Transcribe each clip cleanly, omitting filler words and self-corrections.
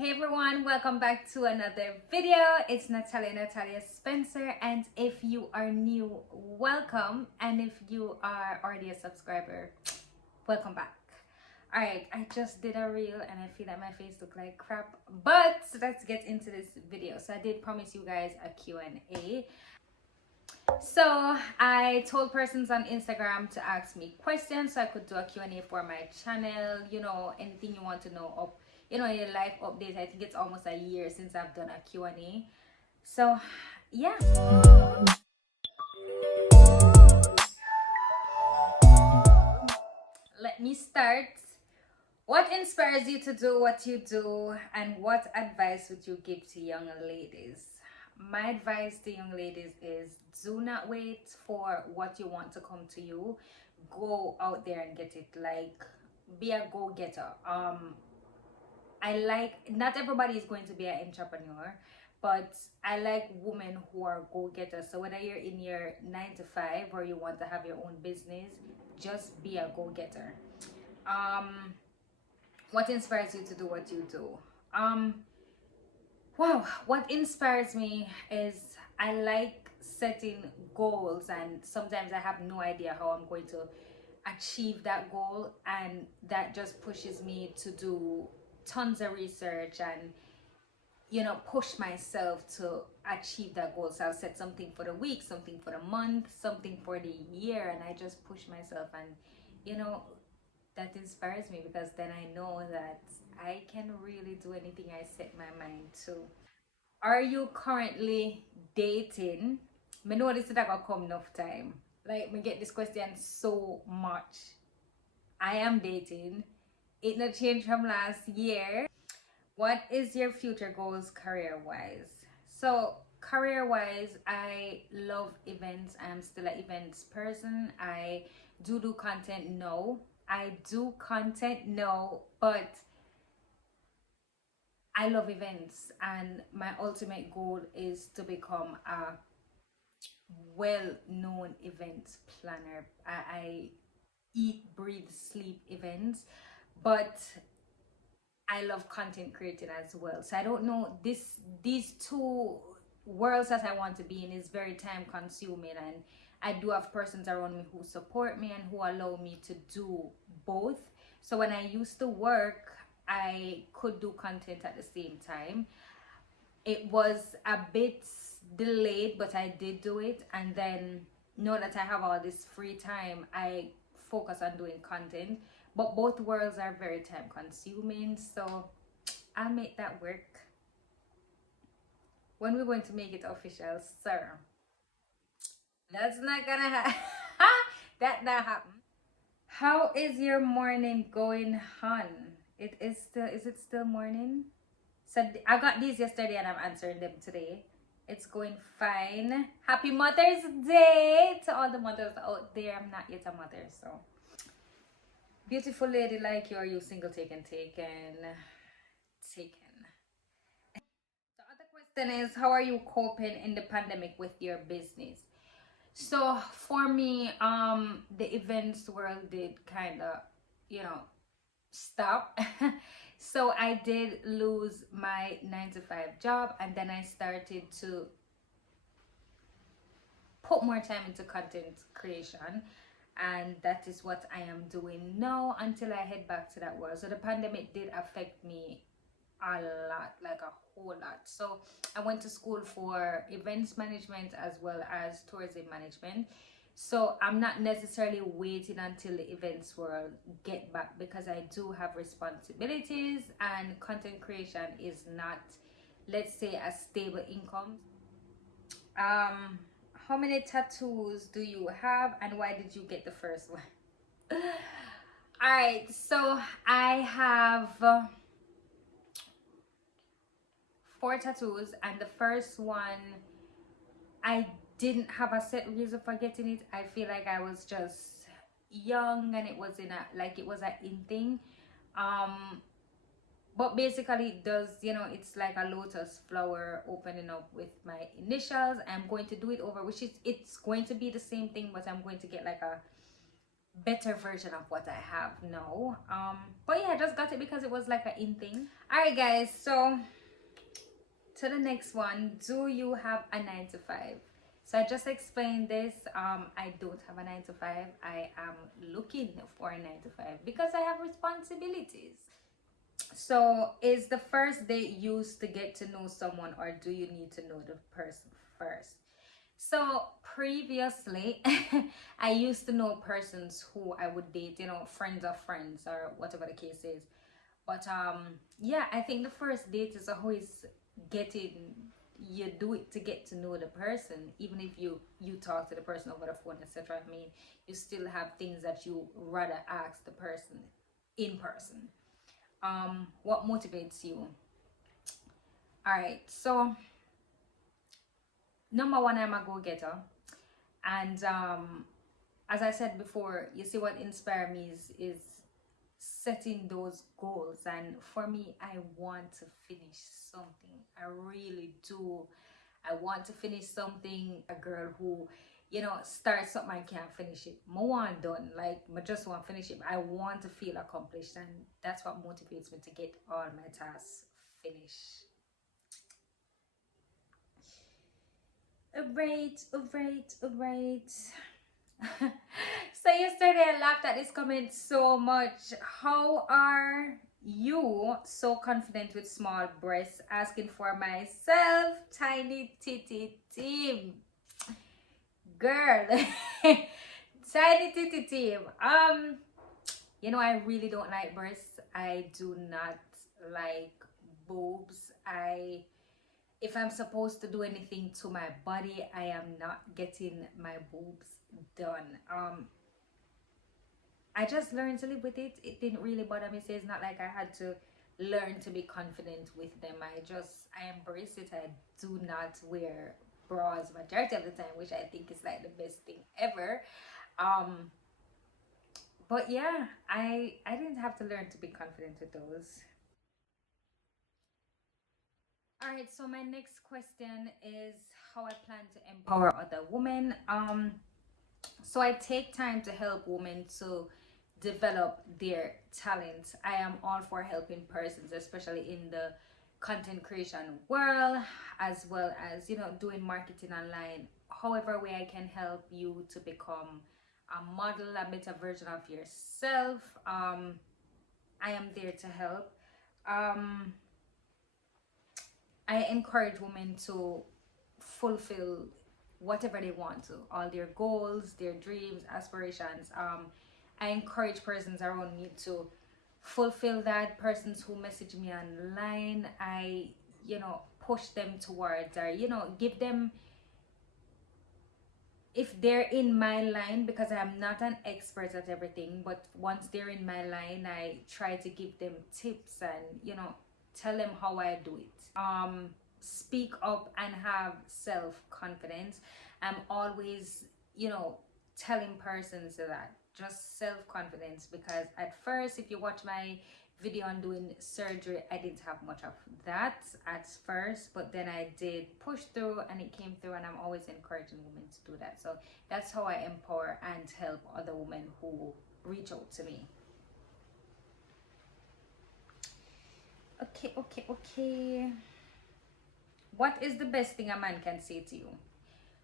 Hey everyone, welcome back to another video. It's Natalya Spencer, and if you are new, welcome, and if you are already a subscriber, welcome back. All right, I just did a reel and I feel like my face look like crap, but let's get into this video. So I did promise you guys a Q&A. So I told persons on Instagram to ask me questions so I could do a Q&A for my channel, you know, anything you want to know up, you know, your life update. I think it's almost a year since I've done a Q&A. So yeah. Let me start. What inspires you to do what you do, and what advice would you give to young ladies? My advice to young ladies is do not wait for what you want to come to you. Go out there and get it. Like, be a go-getter. Not everybody is going to be an entrepreneur, but I like women who are go-getters. So whether you're in your 9 to 5 or you want to have your own business, just be a go-getter. What inspires you to do what you do? Wow, what inspires me is I like setting goals, and sometimes I have no idea how I'm going to achieve that goal, and that just pushes me to do tons of research and, you know, push myself to achieve that goal. So I'll set something for the week, something for the month, something for the year, and I just push myself, and you know, that inspires me because then I know that I can really do anything I set my mind to. Are you currently dating? Me know this is not gonna come enough time. Like, me get this question so much. I am dating. It not changed from last year. What is your future goals career-wise? So career-wise, I love events. I'm still an events person. I do content now. But I love events, and my ultimate goal is to become a well-known events planner. I eat, breathe, sleep events, but I love content creating as well. So I don't know, these two worlds that I want to be in is very time consuming, and I do have persons around me who support me and who allow me to do both. So when I used to work, I could do content at the same time. It was a bit delayed, but I did do it, and then now that I have all this free time, I focus on doing content. But both worlds are very time consuming, so I'll make that work. When we're going to make it official, sir? That's not gonna happen. That not happen. How is your morning going, hon? Is it still morning? So I got these yesterday and I'm answering them today. It's going fine. Happy Mother's Day to all the mothers out there. I'm not yet a mother, so. Beautiful lady like you, are you single, taken? The other question is, how are you coping in the pandemic with your business? So for me, the events world did kind of, you know, stop. So I did lose my 9 to 5 job, and then I started to put more time into content creation, and that is what I am doing now until I head back to that world. So the pandemic did affect me a lot, like a whole lot. So I went to school for events management as well as tourism management. So I'm not necessarily waiting until the events world get back, because I do have responsibilities, and content creation is not, let's say, a stable income. How many tattoos do you have, and why did you get the first one? All right, so I have 4 tattoos, and the first one, I didn't have a set reason for getting it. I feel like I was just young, and it was it was an in thing. But basically it does, you know, it's like a lotus flower opening up with my initials. I'm going to do it over, which is, it's going to be the same thing, but I'm going to get like a better version of what I have now. But yeah, I just got it because it was like an in thing. All right, guys. So to the next one, do you have a 9 to 5? So I just explained this. I don't have a 9 to 5. I am looking for a 9 to 5 because I have responsibilities. So is the first date used to get to know someone, or do you need to know the person first? So previously, I used to know persons who I would date, friends of friends or whatever the case is. But yeah, I think the first date is always getting, you do it to get to know the person, even if you talk to the person over the phone, etc. I mean, you still have things that you rather ask the person in person. What motivates you? All right, so number one, I'm a go-getter. And as I said before, you see what inspired me is setting those goals. And for me, I want to finish something. I really do. I want to finish something. A girl who, starts something and can't finish it. I want done. Like, I just want to finish it. I want to feel accomplished, and that's what motivates me to get all my tasks finished. Alright, alright, alright. So yesterday I laughed at this comment so much. How are you so confident with small breasts? Asking for myself, tiny titty team. Girl. Tiny titty team. I really don't like breasts. I do not like boobs. If I'm supposed to do anything to my body, I am not getting my boobs done. I just learned to live with it. It didn't really bother me. So it's not like I had to learn to be confident with them. I embrace it. I do not wear bras majority of the time, which I think is like the best thing ever. But yeah, I didn't have to learn to be confident with those. All right, so my next question is how I plan to empower other women. So I take time to help women to develop their talents. I am all for helping persons, especially in the content creation world, as well as doing marketing online. However way I can help you to become a model, a better version of yourself. I am there to help. Um, I encourage women to fulfill whatever they want to, all their goals, their dreams, aspirations. I encourage persons around me to fulfill that. Persons who message me online, I push them towards, or give them, if they're in my line, because I'm not an expert at everything, but once they're in my line, I try to give them tips and tell them how I do it. Speak up and have self-confidence. I'm always telling persons that just self-confidence, because at first, if you watch my video on doing surgery, I didn't have much of that at first, but then I did push through and it came through, and I'm always encouraging women to do that. So that's how I empower and help other women who reach out to me. Okay. What is the best thing a man can say to you?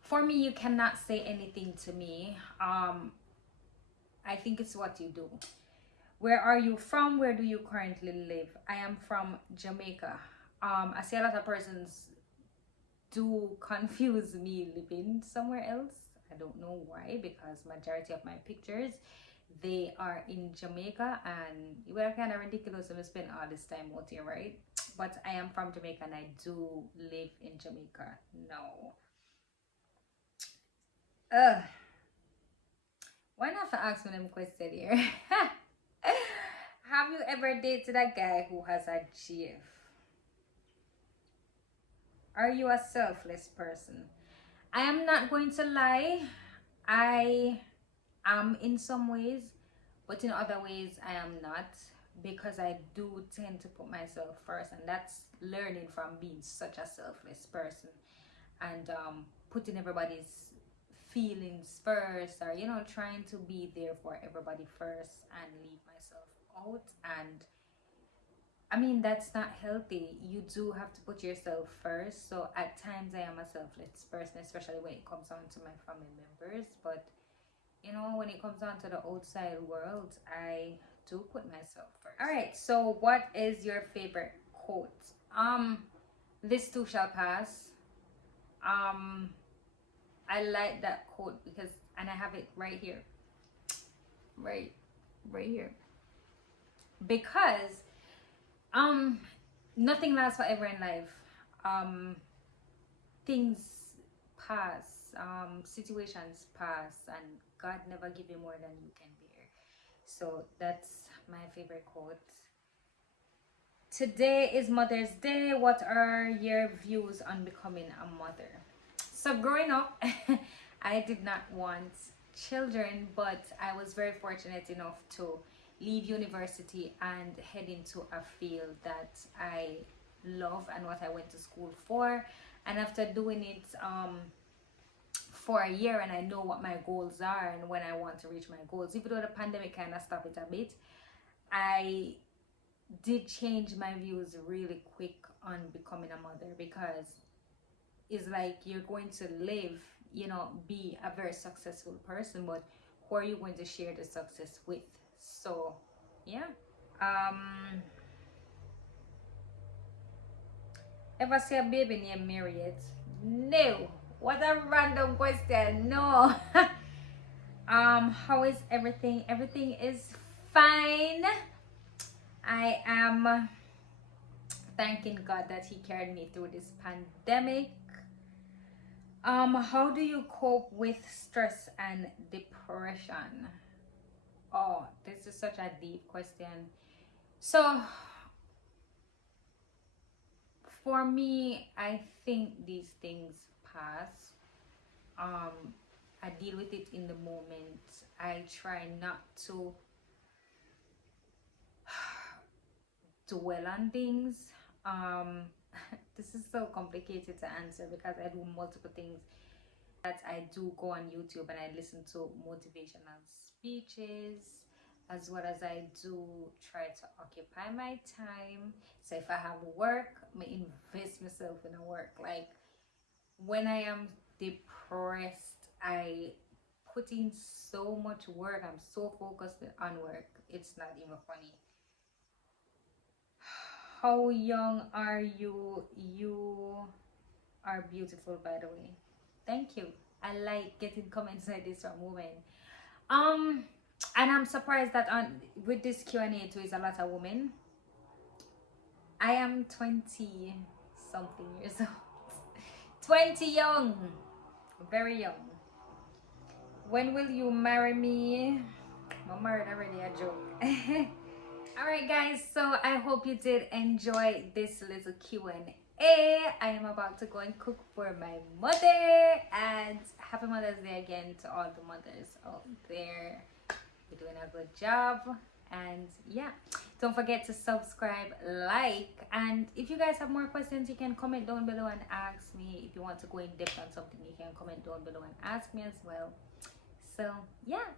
For me, you cannot say anything to me. I think it's what you do. Where are you from? Where do you currently live? I am from Jamaica. I see a lot of persons do confuse me living somewhere else. I don't know why, because majority of my pictures, they are in Jamaica, and we're kind of ridiculous when we spend all this time out here, right? But I am from Jamaica and I do live in Jamaica now. Ugh. Why not ask me them question here? Have you ever dated a guy who has a GF? Are you a selfless person? I am not going to lie. I am in some ways, but in other ways I am not, because I do tend to put myself first, and that's learning from being such a selfless person, and putting everybody's feelings first, or you know, trying to be there for everybody first and leave myself out. And I mean, that's not healthy. You do have to put yourself first. So at times I am a selfless person, especially when it comes on to my family members. But you know, when it comes on to the outside world, I do put myself first. All right. So what is your favorite quote? This too shall pass. I like that quote because, and I have it right here, right here, because nothing lasts forever in life. Things pass, situations pass, and God never give you more than you can bear. So that's my favorite quote. Today is Mother's Day. What are your views on becoming a mother? So growing up, I did not want children, but I was very fortunate enough to leave university and head into a field that I love and what I went to school for. And after doing it for a year, and I know what my goals are and when I want to reach my goals, even though the pandemic kind of stopped it a bit, I did change my views really quick on becoming a mother, because it's like you're going to live, you know, be a very successful person, but who are you going to share the success with? So yeah. Ever see a baby named Marriott? No. What a random question. No. How is everything? Everything is fine. I am thanking God that he carried me through this pandemic. How do you cope with stress and depression? Oh, this is such a deep question. So for me, I think these things pass. I deal with it in the moment. I try not to dwell on things. This is so complicated to answer because I do multiple things. That I do go on YouTube and I listen to motivational speeches, as well as I do try to occupy my time. So if I have work, I invest myself in a work. Like when I am depressed, I put in so much work. I'm so focused on work. It's not even funny. How young are you? You are beautiful, by the way. Thank you. I like getting comments like this from women. And I'm surprised that on with this Q&A too is a lot of women. I am 20 something years old. 20 young. Very young. When will you marry me? I'm married already, a joke. Alright guys, so I hope you did enjoy this little Q&A. I am about to go and cook for my mother, and happy Mother's Day again to all the mothers out there. You're doing a good job, and yeah, don't forget to subscribe, like, and if you guys have more questions, you can comment down below and ask me. If you want to go in depth on something, you can comment down below and ask me as well. So yeah.